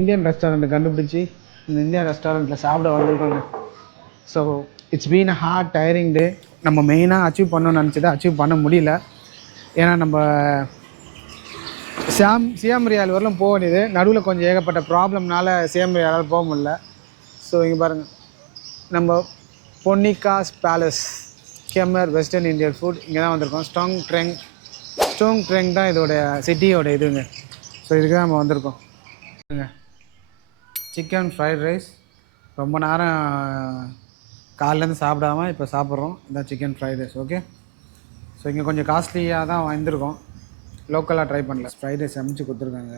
Indian restaurant கண்டுபிடிச்சி இந்த Indian ரெஸ்டாரண்ட்டில் சாப்பிட வந்திருக்கோங்க. So it's been a hard tiring day. நம்ம மெயினாக அச்சீவ் பண்ணணும்னு நினச்சதை அச்சீவ் பண்ண முடியல. ஏன்னா நம்ம சியாம் ரியால் வரலும் போக வேண்டியது, நடுவில் கொஞ்சம் ஏகப்பட்ட ப்ராப்ளம்னால சியாம் ரியாலால் போக முடியல. ஸோ இங்கே பாருங்கள், நம்ம Ponnika's Palace Khmer western Indian food இங்கே தான் வந்திருக்கோம். ஸ்டோங் ட்ரெங் தான் இதோட சிட்டியோட இதுங்க. ஸோ இதுக்கு தான் நம்ம வந்திருக்கோம். சிக்கன் ஃப்ரைட் ரைஸ் ரொம்ப நேரம் காலையிலேருந்து சாப்பிடாம இப்போ சாப்பிட்றோம். இதான் chicken fried rice. Okay, so இங்கே கொஞ்சம் காஸ்ட்லியாக தான் வந்திருக்கோம், லோக்கலாக ட்ரை பண்ணல. ஃப்ரைட் ரைஸ் சமைச்சு கொடுத்துருக்காங்க.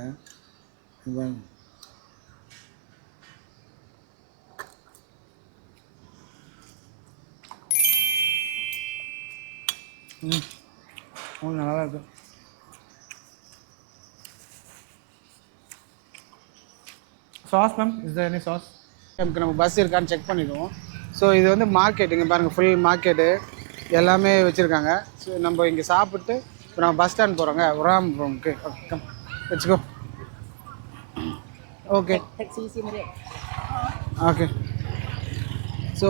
நல்லா தான் இருக்குது. Sauce ma'am, is there any sauce? நமக்கு நம்ம பஸ் இருக்கான்னு செக் பண்ணிடுவோம். ஸோ இது வந்து மார்க்கெட், இங்கே பாருங்கள் ஃபுல் மார்க்கெட்டு எல்லாமே வச்சுருக்காங்க. ஸோ நம்ம இங்கே சாப்பிட்டு இப்போ நம்ம பஸ் ஸ்டாண்ட் போகிறோங்க, உராம் ரூமுக்கு. ஓகே, வச்சுக்கோ. Okay okay. ஸோ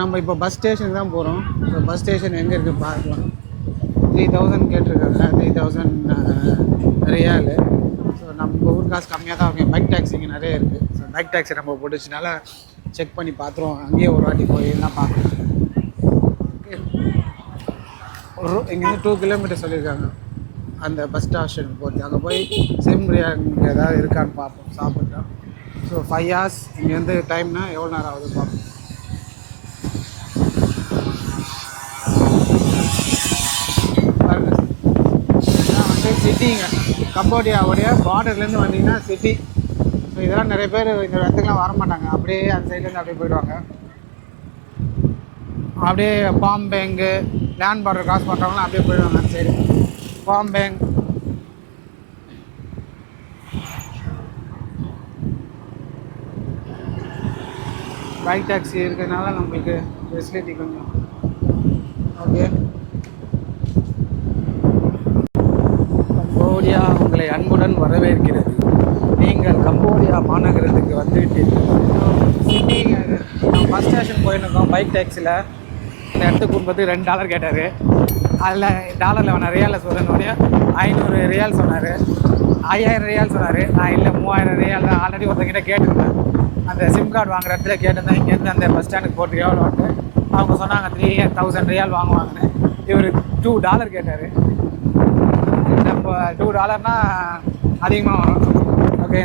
நம்ம இப்போ பஸ் ஸ்டேஷனுக்கு தான் போகிறோம். ஸோ பஸ் ஸ்டேஷன் எங்கே இருக்குது பார்க்கலாம். 3000 கேட்டிருக்காங்க, 3000 ரியாலு. ஸோ நம்ம ஊர் காசு கம்மியாக தான் இருக்கும். பைக் டாக்ஸி இங்கே நிறைய இருக்குது. ஸோ பைக் டாக்ஸி நம்ம பிடிச்சனால செக் பண்ணி பார்த்துருவோம். அங்கேயே ஒரு வாட்டி போய் எல்லாம் பார்க்கணும். ஓகே, இங்கேருந்து 2 கிலோமீட்டர் சொல்லியிருக்காங்க அந்த பஸ் ஸ்டேஷனுக்கு போகிறது. அங்கே போய் சிம் ரியால் இங்கே ஏதாவது இருக்கான்னு பார்ப்போம் சாப்பிட்டோம். ஸோ 5 hours இங்கேருந்து டைம்னா எவ்வளோ நேரம் ஆகுது பார்ப்போம். பாருங்கள், இதெல்லாம் வந்து சிட்டிங்க, கம்போடியாவுடைய பார்டர்லேருந்து வந்தீங்கன்னா சிட்டி. ஸோ இதெல்லாம் நிறைய பேர் இந்த இடத்துக்குலாம் வரமாட்டாங்க, அப்படியே அந்த சைட்லேருந்து அப்படியே போயிடுவாங்க. அப்படியே பாம்பேங்கு லேண்ட் பார்டர் கிராஸ் பண்ணுறவங்களாம் அப்படியே போயிடுவாங்க அந்த சைடு. பாம்பேங் பைக் டாக்ஸி இருக்கிறதுனால நம்மளுக்கு ஃபெசிலிட்டி கொஞ்சம் ஓகே. கம்போடியா உங்களை அன்புடன் வரவேற்கிறது. நீங்கள் கம்போடியா மாநகரத்துக்கு வந்துவிட்டீர்கள். சிட்டி பஸ் ஸ்டேஷன் போயிருந்தோம் பைக் டாக்ஸியில். இந்த இடத்துக்கு குடும்பத்துக்கு $2 கேட்டார். அதில் டாலரில் வேணாம், ரியாலில் சொல்கிறேன்னொடனே 500 ரியால் சொன்னார். 5000 ரியால் சொன்னார். நான் இல்லை 3000 ரியால் தான் ஆல்ரெடி ஒருத்தங்கிட்ட கேட்டிருந்தேன். அந்த சிம் கார்டு வாங்குற இடத்துல கேட்டிருந்தேன், இங்கேருந்து அந்த பஸ் ஸ்டாண்டுக்கு போட்டு எவ்வளோட்டு. அவங்க சொன்னாங்க 3000 ரியால் வாங்குவாங்கன்னு. இவர் $2 கேட்டார். நம்ம $2னா அதிகமாக வரும். ஓகே,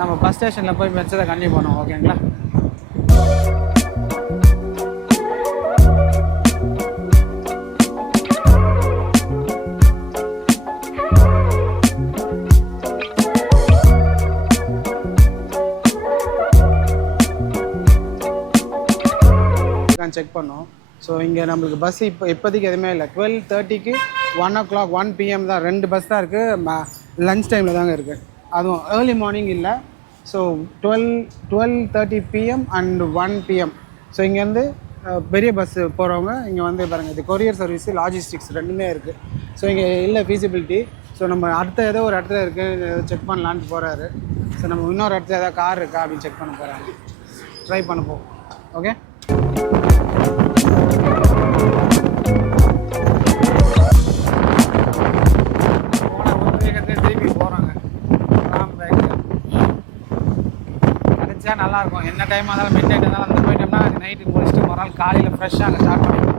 நம்ம பஸ் ஸ்டேஷனில் போய் மெச்சதை கண்டினியூ பண்ணுவோம். ஓகேங்களா? செக் பண்ணோம். ஸோ இங்கே நம்மளுக்கு பஸ் இப்போதைக்கு எதுவுமே இல்லை. 12:30க்கு 1 o'clock 1 PM தான் 2 பஸ் தான் இருக்குது. லன்ச் டைமில் தாங்க இருக்குது, அதுவும் ஏர்லி மார்னிங் இல்லை. So 12:30 PM and 1 PM. So இங்கேருந்து பெரிய பஸ்ஸு போகிறவங்க இங்கே வந்து பாருங்கள், இது கொரியர் சர்வீஸு லாஜிஸ்டிக்ஸ் ரெண்டுமே இருக்குது. ஸோ இங்கே இல்லை ஃபீஸிபிலிட்டி. ஸோ நம்ம அடுத்த ஏதோ ஒரு இடத்துல இருக்குது, செக் பண்ணலான்ட்டு போகிறாரு. ஸோ நம்ம இன்னொரு இடத்துல ஏதாவது கார் இருக்கா அப்படின்னு செக் பண்ண போகிறாங்க. ட்ரை பண்ண போவோம். ஓகே, நல்லாயிருக்கும். என்ன டைமாக இருந்தாலும் மிட் நைட் இருந்தாலும் அந்த போயிட்டோம்னா அது நைட்டுக்கு முடிச்சுட்டு ஒரு நாள் காலையில் ஃப்ரெஷ்ஷாக அங்கே ஸ்டார்ட் பண்ணிடுவோம்.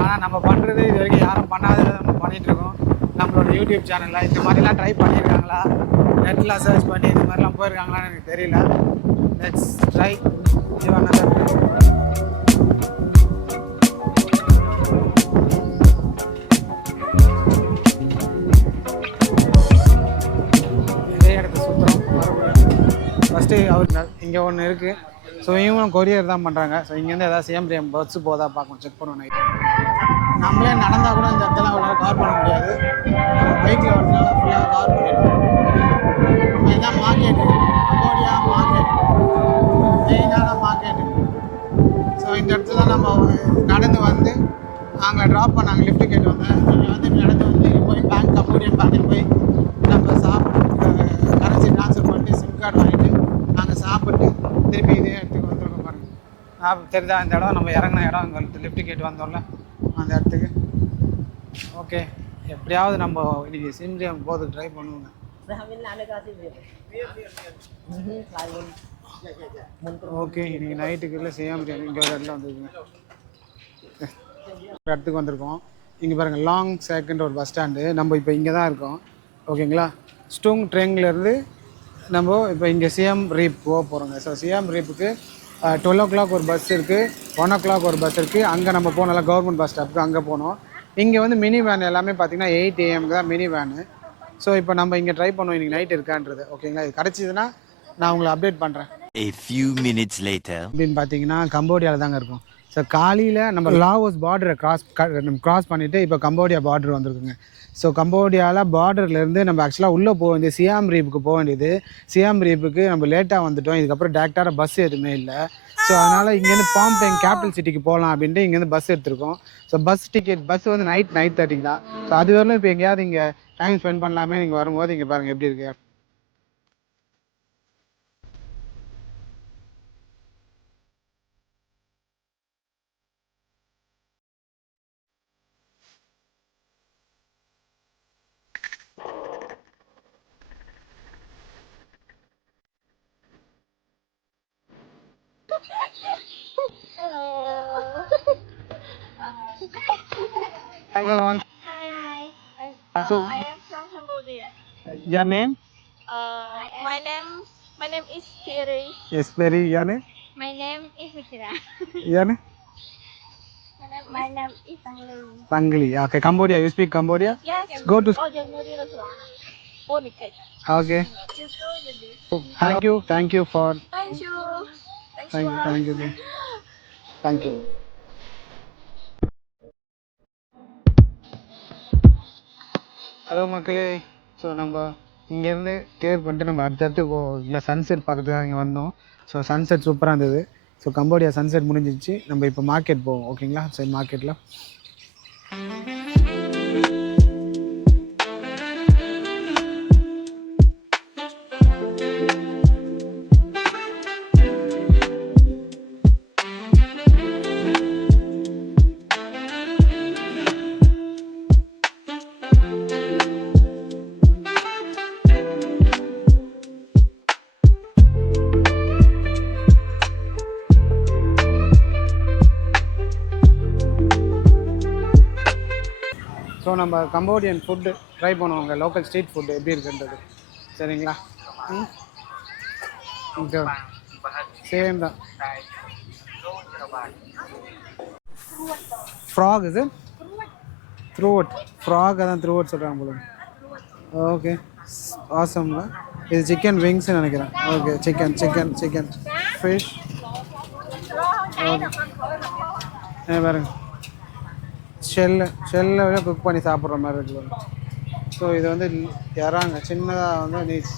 ஆனால் நம்ம பண்ணுறது இது வரைக்கும் யாரும் பண்ணாததை நம்ம பண்ணிகிட்ருக்கோம். நம்மளோட யூடியூப் சேனலில் இந்த மாதிரிலாம் ட்ரை பண்ணியிருக்காங்களா, நெட்டில் சர்ச் பண்ணி இந்த மாதிரிலாம் போயிருக்காங்களான்னு எனக்கு தெரியல. Let's try give another try. இதே இடத்த சுற்றுறோம் ஃபஸ்ட்டு. அவர் இங்கே ஒன்று இருக்குது. ஸோ இவங்களும் கொரியர் தான் பண்ணுறாங்க. ஸோ இங்கேருந்து எதாவது சிஎம் பஸ்ஸு போதா பார்க்கணும், செக் பண்ணுவோம். நைட்டு நம்மளே நடந்தால் கூட இந்த இடத்துல அவ்வளோ கவர் பண்ண முடியாது. பைக்கில் வரதுனால ஃபுல்லாக கவர் பண்ணிடுவோம். இதுதான் மார்க்கெட்டு, கம்போடியா மார்க்கெட், மெயினான மார்க்கெட்டு. ஸோ இந்த இடத்துல நம்ம நடந்து வந்து அங்கே ட்ராப் பண்ணாங்க, லிஃப்ட் கேட்டு வந்தேன். இங்கே வந்து நடந்து வந்து போய் கம்போடியன் பேங்க்கில் போய் நம்ம சாப்பிட்டு கரன்சி ட்ரான்ஸ்ஃபர் பண்ணிட்டு சிம் கார்டு வாங்கி தெரியுதா இந்த இடம் நம்ம இறங்கின இடம் இங்கே லிஃப்ட் கேட்டு வந்தோம்ல அந்த இடத்துக்கு. ஓகே, எப்படியாவது நம்ம இன்னைக்கு சிம்ரியம் போதுக்கு ட்ரை பண்ணுவோங்க. ஓகே, இன்னைக்கு நைட்டுக்குள்ளே சிஎம் ரியம் இங்கே ஒரு இடத்துல வந்துருக்குங்க. ஒரு இடத்துக்கு வந்திருக்கோம். இங்கே பாருங்கள், லாங் சேக்குன்ற ஒரு பஸ் ஸ்டாண்டு. நம்ம இப்போ இங்கே தான் இருக்கோம். ஓகேங்களா, ஸ்டூங் ட்ரெயின்லேருந்து நம்ம இப்போ இங்கே சிஎம் ரீப் போக போகிறோங்க. ஸோ சிஎம் ரீப்புக்கு 12 o'clock ஒரு பஸ் இருக்குது, 1 o'clock ஒரு பஸ் இருக்குது. அங்கே நம்ம போனோம்ல கவர்மெண்ட் பஸ் ஸ்டாப்புக்கு, அங்கே போனோம். இங்கே வந்து மினி வேன் எல்லாமே பார்த்தீங்கன்னா 8 AM தான் மினி வேனு. ஸோ இப்போ நம்ம இங்கே ட்ரை பண்ணுவோம் இன்றைக்கி நைட் இருக்கான்றது. ஓகேங்களா, இது கிடச்சிதுன்னா நான் உங்களை அப்டேட் பண்ணுறேன். A few minutes later அப்படின்னு பார்த்தீங்கன்னா கம்போடியாவில் தாங்க இருக்கும். ஸோ காலையில் நம்ம லாவோஸ் பார்டரை கிராஸ் பண்ணிவிட்டு இப்போ கம்போடியா பார்டர் வந்திருக்குங்க. ஸோ கம்போடியாவில் பார்டர்லேருந்து நம்ம ஆக்சுவலாக உள்ளே போக வேண்டியது சியாம் ரீப்புக்கு போக வேண்டியது. சியாம் ரீப்புக்கு நம்ம லேட்டாக வந்துட்டோம். இதுக்கப்புறம் டேரெக்டாக பஸ் எதுவுமே இல்லை. ஸோ அதனால் இங்கேருந்து பாம்பேங் கேபிட்டல் சிட்டிக்கு போகலாம் அப்படின்ட்டு இங்கேருந்து பஸ் எடுத்திருக்கோம். ஸோ பஸ் வந்து நைட் 9:30 தான். ஸோ அது வரலும் இப்போ எங்கேயாவது இங்கே டைம் ஸ்பெண்ட் பண்ணலாமே. நீங்கள் வரும்போது இங்கே பாருங்கள் எப்படி இருக்கு. Hello. Hi. So, I am from Cambodia. your name? My name is Thierry. Yes, very. Your name? My name is Mitra. Your name? My name is Tangli. Tangli. Okay, Cambodia. You speak Cambodia? Yes. Go to. Oh, Cambodia also. Okay. Okay. Thank you for. Thank you. Thank you. Hello மக்களே. So நம்ம இங்கேருந்து clear பண்ணிட்டு நம்ம அடுத்தடுத்து இல்லை sunset பார்க்கறதுக்காக இங்கே வந்தோம். ஸோ சன்செட் சூப்பராக இருந்தது. ஸோ கம்போடியா சன்செட் முடிஞ்சிச்சு. நம்ம இப்போ மார்க்கெட் போவோம். ஓகேங்களா, சரி மார்க்கெட்டில் ஸோ நம்ம கம்போடியன் ஃபுட்டு ட்ரை பண்ணுவாங்க. லோக்கல் ஸ்ட்ரீட் ஃபுட்டு எப்படி இருக்குன்றது. சரிங்களா, சேம் தான். ஃப்ராக் இது த்ரூட் ஃப்ராக் தான் த்ரூட் சொல்கிறாங்க போல. ஓகே, ஆசம்ல. இது சிக்கன் விங்ஸ்ன்னு நினைக்கிறேன். Okay, chicken fish. பாருங்க, ஷெல்ல குக் பண்ணி சாப்பிட்ற மாதிரி இருக்குது. ஸோ இது வந்து இறாங்க சின்னதாக வந்து நீச்.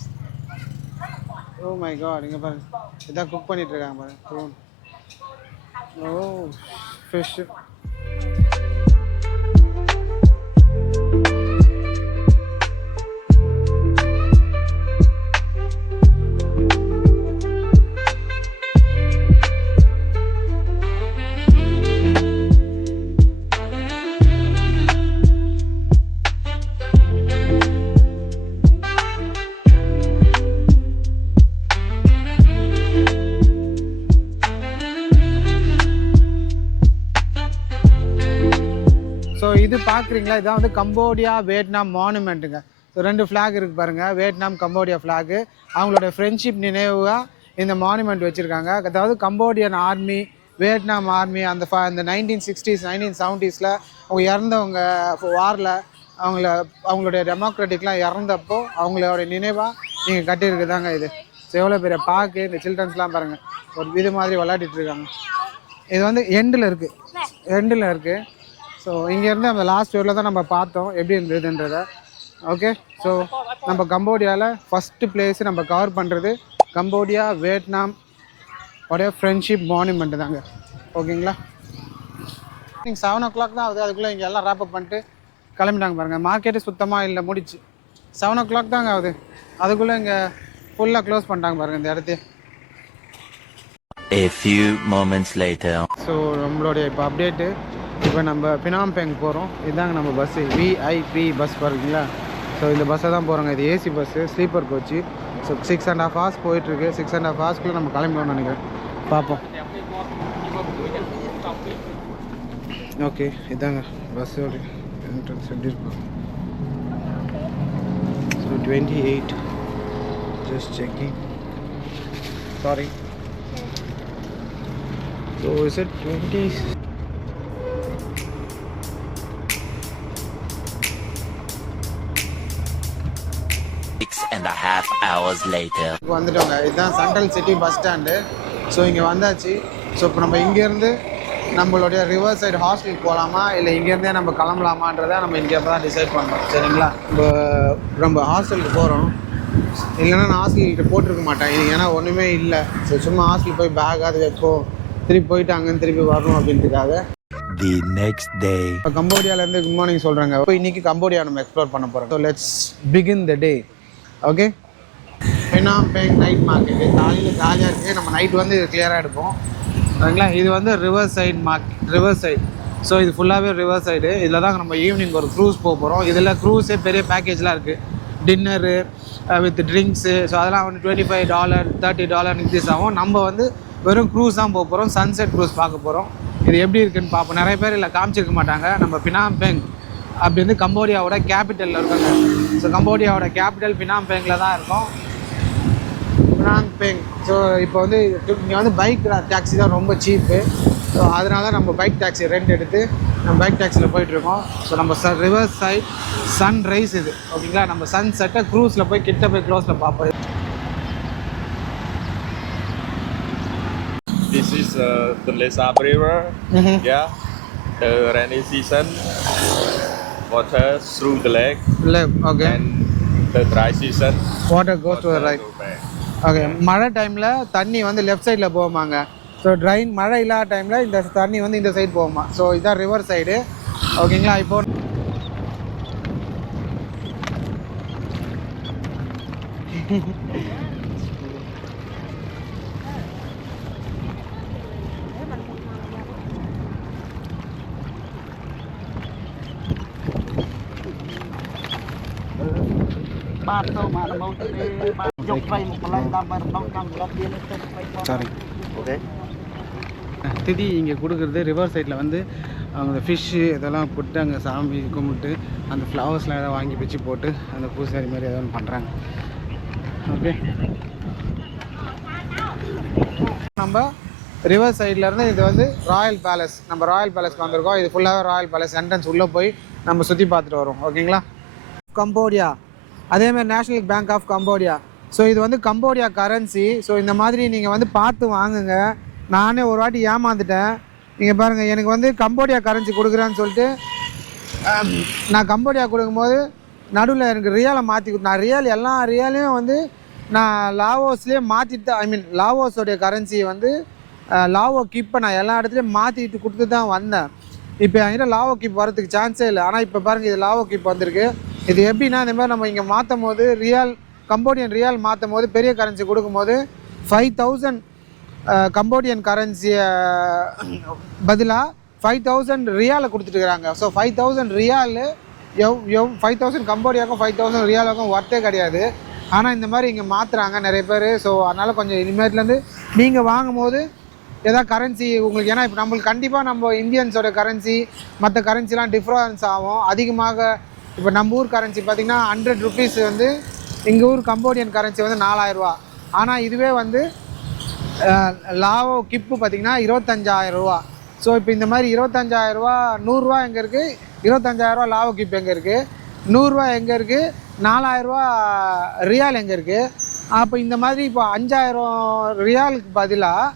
ஓ மை காட், இங்கே பாருங்க, இதான் குக் பண்ணிட்டு இருக்காங்க பாருங்க. ஓ ஃபிஷ்ஷு. ஸோ இது பார்க்குறீங்களா, இதான் வந்து கம்போடியா வியட்நாம் மானுமெண்ட்டுங்க. ஸோ 2 ஃப்ளாக் இருக்குது பாருங்கள், வியட்நாம் கம்போடியா ஃப்ளாகு. அவங்களோட ஃப்ரெண்ட்ஷிப் நினைவாக இந்த மானுமெண்ட் வச்சுருக்காங்க. அதாவது கம்போடியன் ஆர்மி, வியட்நாம் ஆர்மி அந்த 1960s 1970s அவங்க இறந்தவங்க வாரில் அவங்களுடைய டெமோக்ராட்டிக்லாம் இறந்தப்போ அவங்களோட நினைவாக நீங்கள் கட்டியிருக்குதாங்க இது. ஸோ எவ்வளோ பெரிய பார்க்கு. இந்த சில்ட்ரன்ஸ்லாம் பாருங்கள், ஒரு இது மாதிரி விளையாடிட்டு இருக்காங்க. இது வந்து எண்டில் இருக்குது. ஸோ இங்கேருந்து அந்த லாஸ்ட் இயரில் தான் நம்ம பார்த்தோம் எப்படி இருந்ததுன்றதை. ஓகே, ஸோ நம்ம கம்போடியாவில் ஃபஸ்ட்டு பிளேஸு நம்ம கவர் பண்ணுறது கம்போடியா வியட்நாம் உடைய ஃப்ரெண்ட்ஷிப் மானுமெண்ட் தாங்க. ஓகேங்களா, நீங்கள் 7 o'clock தான் ஆகுது. அதுக்குள்ளே இங்கே எல்லாம் ரேப்பப் பண்ணிட்டு கிளம்பிட்டாங்க பாருங்கள். மார்க்கெட்டு சுத்தமாக இல்லை, முடிச்சு 7 o'clock தாங்க ஆகுது. அதுக்குள்ளே இங்கே ஃபுல்லாக க்ளோஸ் பண்ணிட்டாங்க பாருங்கள் இந்த இடத்தையே. A few moments later. So நம்மளுடைய இப்போ அப்டேட்டு இப்போ நம்ம பினாம்பேங் போகிறோம். இதுதாங்க நம்ம பஸ்ஸு விஐபி பஸ் பாருங்களா. ஸோ இந்த பஸ்ஸை தான் போகிறோங்க. இது AC bus sleeper coach. So 6.5 hours போயிட்டுருக்கு. 6.5 hoursக்குள்ளே நம்ம கிளம்பிடுவோம்னு நினைக்கிறேன். பார்ப்போம். ஓகே இதாங்க பஸ்ஸோட என்ட்ரன்ஸ் எப்படி இருக்கும். So 28 just checking. Sorry. So is it 20? And a half hours later. வந்துட்டோங்க. இதுதான் central city bus stand. So இங்கே வந்தாச்சு. ஸோ இப்போ நம்ம இங்கேருந்து நம்மளுடைய ரிவர் சைடு ஹாஸ்டலுக்கு போகலாமா இல்லை இங்கேருந்தே நம்ம கிளம்பலாமான்றதை நம்ம இங்கே தான் டிசைட் பண்ணோம். சரிங்களா? நம்ம ஹாஸ்டலுக்கு போகிறோம். இல்லைன்னா நான் ஹாஸ்டலுக்கு போட்டிருக்க மாட்டேன். ஏன்னா ஒன்றுமே இல்லை. ஸோ சும்மா ஹாஸ்டல் போய் பேக் அது வைப்போம், திருப்பி போயிட்டு அங்கேருந்து திருப்பி வரணும் அப்படின்றதுக்காக. The next day. இப்போ கம்போடியாவிலேருந்து குட் மார்னிங் சொல்கிறாங்க. இப்போ இன்றைக்கி கம்போடியா நம்ம எக்ஸ்ப்ளோர் பண்ண போகிறோம். So let's begin the day. Okay. Phnom Penh night market காலையில் ஜாலியாக இருக்குது. நம்ம நைட் வந்து இது கிளியராக எடுப்போம். சரிங்களா? இது வந்து ரிவர் சைடு. ஸோ இது ஃபுல்லாகவே ரிவர் சைடு. இதில் தான் நம்ம ஈவினிங் ஒரு க்ரூஸ் போக போகிறோம். இதில் க்ரூஸே பெரிய பேக்கேஜ்லாம் இருக்குது. Dinner with drinks. ஸோ அதெல்லாம் வந்து $25 $30 இன்க்ரீஸ் ஆகும். நம்ம வந்து வெறும் க்ரூஸ் தான் போக போகிறோம். சன்செட் க்ரூஸ் பார்க்க போகிறோம். இது எப்படி இருக்குன்னு பார்ப்போம். நிறைய பேர் இல்லை காமிச்சிருக்க மாட்டாங்க. நம்ம பினாம்பேங் அப்படி வந்து கம்போடியாவோட கேபிட்டலில் இருக்காங்க. ஸோ கம்போடியாவோட கேபிட்டல் பினாம்பேங்கில் தான் இருக்கும். பினாம்பேங். ஸோ இப்போ வந்து இங்கே வந்து பைக் டாக்ஸி தான் ரொம்ப சீப்பு. ஸோ அதனால நம்ம பைக் டாக்ஸி ரெண்ட் எடுத்து நம்ம பைக் டாக்ஸியில் போயிட்டுருக்கோம். ஸோ நம்ம ரிவர் சைட் சன்ரைஸ் இது. ஓகேங்களா? நம்ம சன் செட்டை க்ரூஸில் போய் கிட்ட போய் க்ளோஸில் பார்ப்போம். This is the Lesab River. Yeah, the rainy season, water through the lake, okay. and the dry season, water goes to right. Okay. மழை டைமில் தண்ணி வந்து லெஃப்ட் சைடில் போகுமாங்க. ஸோ மழை இல்லாத டைமில் இந்த தண்ணி வந்து இந்த சைடு போகுமா. ஸோ இதுதான் ரிவர் சைடு. ஓகேங்களா? இப்போ சாரி. ஓகே. திதி இங்கே கொடுக்குறது ரிவர் சைடில் வந்து அவங்க ஃபிஷ்ஷு இதெல்லாம் போட்டு அங்கே சாமி கும்பிட்டு அந்த ஃப்ளவர்ஸ்லாம் எதாவது வாங்கி வச்சு போட்டு அந்த பூசாரி மாதிரி எதாவது பண்ணுறாங்க. ஓகே. நம்ம ரிவர் சைட்லேருந்து இது வந்து ராயல் பேலஸ். நம்ம ராயல் பேலஸ்க்கு வந்திருக்கோம். இது ஃபுல்லாகவே ராயல் பேலஸ் என்ட்ரன்ஸ் உள்ளே போய் நம்ம சுற்றி பார்த்துட்டு வரோம். ஓகேங்களா? கம்போடியா அதேமாதிரி national bank of Cambodia. So இது வந்து கம்போடியா கரன்சி. ஸோ இந்த மாதிரி நீங்கள் வந்து பார்த்து வாங்குங்க. நானே ஒரு வாட்டி ஏமாந்துட்டேன். நீங்கள் பாருங்கள், எனக்கு வந்து கம்போடியா கரன்சி கொடுக்குறேன்னு சொல்லிட்டு நான் கம்போடியா கொடுக்கும்போது நடுவில் எனக்கு ரியாலை மாற்றி நான் எல்லா ரியாலையும் வந்து நான் லாவோஸ்லேயே மாற்றிட்டு தான், ஐ மீன் லாவோஸோடைய கரன்சியை வந்து லாவோ கிப்பை நான் எல்லா இடத்துலையும் மாற்றிட்டு கொடுத்து தான் வந்தேன். இப்போ என்கிட்ட லாவோ கிப் வரதுக்கு சான்ஸே இல்லை. ஆனால் இப்போ பாருங்கள், இது லாவோ கிப் வந்திருக்கு. இது எப்படின்னா, இந்த மாதிரி நம்ம இங்கே மாற்றும் போது கம்போடியன் ரியால் மாற்றும் போது பெரிய கரன்சி கொடுக்கும்போது 5000 கம்போடியன் கரன்சியை பதிலாக 5000 ரியாலை கொடுத்துட்டுருக்குறாங்க. ஸோ 5000 ரியாலு 5000 கம்போடியாவுக்கும் 5000 ரியாலுக்கும் ஒர்த்தே கிடையாது. ஆனால் இந்த மாதிரி இங்கே மாற்றுறாங்க நிறைய பேர். ஸோ அதனால் கொஞ்சம் இனிமேட்லேருந்து நீங்கள் வாங்கும் போது ஏதாவது கரன்சி உங்களுக்கு, ஏன்னா இப்போ நம்மளுக்கு கண்டிப்பாக நம்ம இந்தியன்ஸோட கரன்சி மற்ற கரன்சிலாம் டிஃப்ரென்ஸ் ஆகும் அதிகமாக. இப்போ நம்ம ஊர் கரன்சி பார்த்திங்கன்னா 100 rupees வந்து எங்கள் ஊர் கம்போடியன் கரன்சி வந்து 4000 ரூபா. ஆனால் இதுவே வந்து லாவோ கிப்பு பார்த்திங்கன்னா 25000 ரூபா. ஸோ இப்போ இந்த மாதிரி 25000 ரூபா, 100 ரூபா எங்கே இருக்குது, 25000 ரூபா லாவோ கிப் எங்கே இருக்குது, 100 ரூபா எங்கே இருக்குது, 4000 ரூபா ரியால் எங்கே இருக்குது. அப்போ இந்த மாதிரி இப்போ 5000 ரியாலுக்கு பதிலாக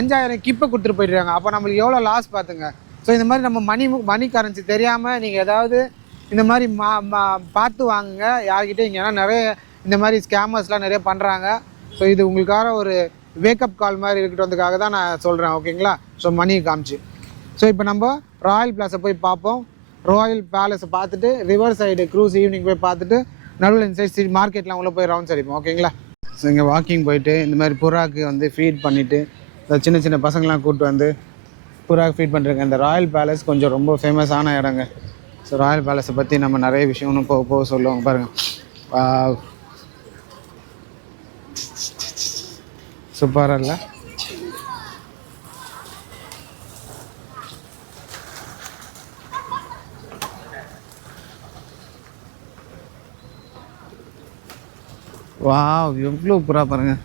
5000 கிப்பை கொடுத்துட்டு போயிடுறாங்க. அப்போ நம்மளுக்கு எவ்வளோ லாஸ் பார்த்துங்க. ஸோ இந்த மாதிரி நம்ம மணி கரன்சி தெரியாமல் நீங்கள் ஏதாவது இந்த மாதிரி பார்த்து வாங்குங்க யார்கிட்ட. இங்கே ஏன்னா நிறைய இந்த மாதிரி ஸ்கேமர்ஸ்லாம் நிறைய பண்ணுறாங்க. ஸோ இது உங்களுக்காக ஒரு வேக்கப் கால் மாதிரி இருக்கிறதுக்காக தான் நான் சொல்கிறேன். ஓகேங்களா? ஸோ மணியை காமிச்சு. ஸோ இப்போ நம்ம ராயல் பிளேஸை போய் பார்ப்போம். ராயல் பேலஸை பார்த்துட்டு ரிவர் சைடு க்ரூஸ் ஈவினிங் போய் பார்த்துட்டு நடுவில் இன்சைட் சிட்டி மார்க்கெட்லாம் உள்ளே போய் ரவுண்ட்ஸ் அடிப்போம். ஓகேங்களா? ஸோ இங்கே வாக்கிங் போயிட்டு இந்த மாதிரி புறாக்கு வந்து ஃபீட் பண்ணிவிட்டு இந்த சின்ன சின்ன பசங்களாம் கூப்பிட்டு வந்து புறாக்கு ஃபீட் பண்ணுறாங்க. இந்த ராயல் பேலஸ் கொஞ்சம் ரொம்ப ஃபேமஸான இடங்க. ஸோ ராயல் பேலஸை பற்றி நம்ம நிறைய விஷயம் இன்னும் போக போக சொல்லுவாங்க பாருங்கள். சூப்பராக இல்லை? வாவ், எவ்வளோ புறா பாருங்க.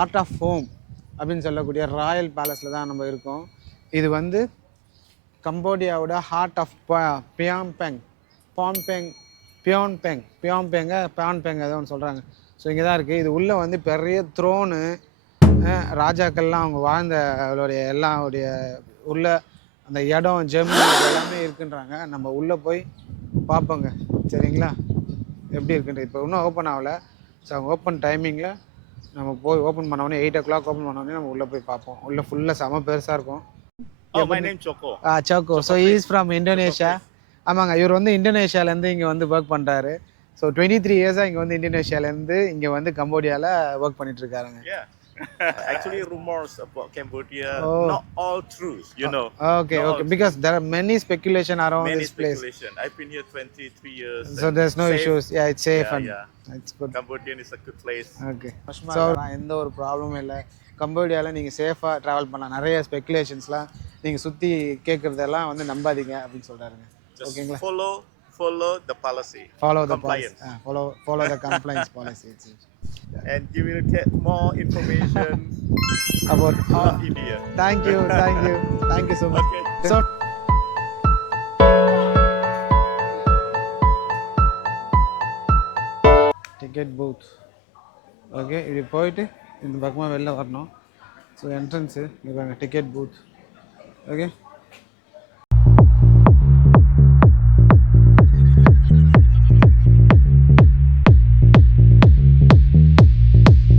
ஆர்ட் ஆஃப் ஹோம் அப்படின்னு சொல்லக்கூடிய ராயல் பேலஸில் தான் நம்ம இருக்கோம். இது வந்து கம்போடியாவோட ஹார்ட் ஆஃப் பியான்பெங் ஏதோ ஒன்று சொல்கிறாங்க. ஸோ இங்கே தான் இருக்குது. இது உள்ளே வந்து பெரிய த்ரோனு, ராஜாக்கள்லாம் அவங்க வாழ்ந்த அவருடைய எல்லாருடைய உள்ள அந்த இடம் ஜெம்மு எல்லாமே இருக்குன்றாங்க. நம்ம உள்ளே போய் பார்ப்போங்க, சரிங்களா, எப்படி இருக்குன்றது. இப்போ இன்னும் ஓப்பன் ஆகலை. ஸோ அவங்க ஓப்பன் டைமிங்கில் நம்ம போய் ஓப்பன் பண்ணோடனே 8 o'clock ஓப்பன் பண்ணோடனே நம்ம உள்ளே போய் பார்ப்போம். உள்ளே ஃபுல்லாக செம பெருசாக இருக்கும். My name Choco. Choco. So he is from Indonesia. ஆமாங்க, இவர் வந்து இந்தோனேஷியாலேருந்து இங்கே வந்து ஒர்க் பண்ணுறாரு. ஸோ 23 இயர்ஸாக இங்கே வந்து இந்தோனேஷியாலேருந்து இங்கே வந்து கம்போடியாவில் work பண்ணிட்டுருக்காருங்க. Actually, rumors about Cambodia, not all truth, Okay. Because there are many speculation around many this place. speculation. I've been here 23 years. So there's no safe. issues. Yeah, it's safe and it's good. Cambodia is a good place. Okay. So எந்த ஒரு ப்ராப்ளமும் இல்லை. கம்போடியாவில் நீங்கள் சேஃபாக travel பண்ணலாம். நிறைய ஸ்பெக்குலேஷன்ஸ்லாம் நீங்கள் சுற்றி கேட்குறதெல்லாம் வந்து நம்பாதீங்க அப்படின்னு சொல்கிறாருங்க. ஓகேங்களா? Follow the policy. Follow the compliance. Follow the compliance policy. And you will get more information about India. Thank you so much. Okay. So ticket booth. Okay, இப்படி போயிட்டு இந்த பக்கமாக வெளில வரணும். ஸோ என்ட்ரன்ஸு இங்கே பாருங்க, டிக்கெட் பூத். ஓகே.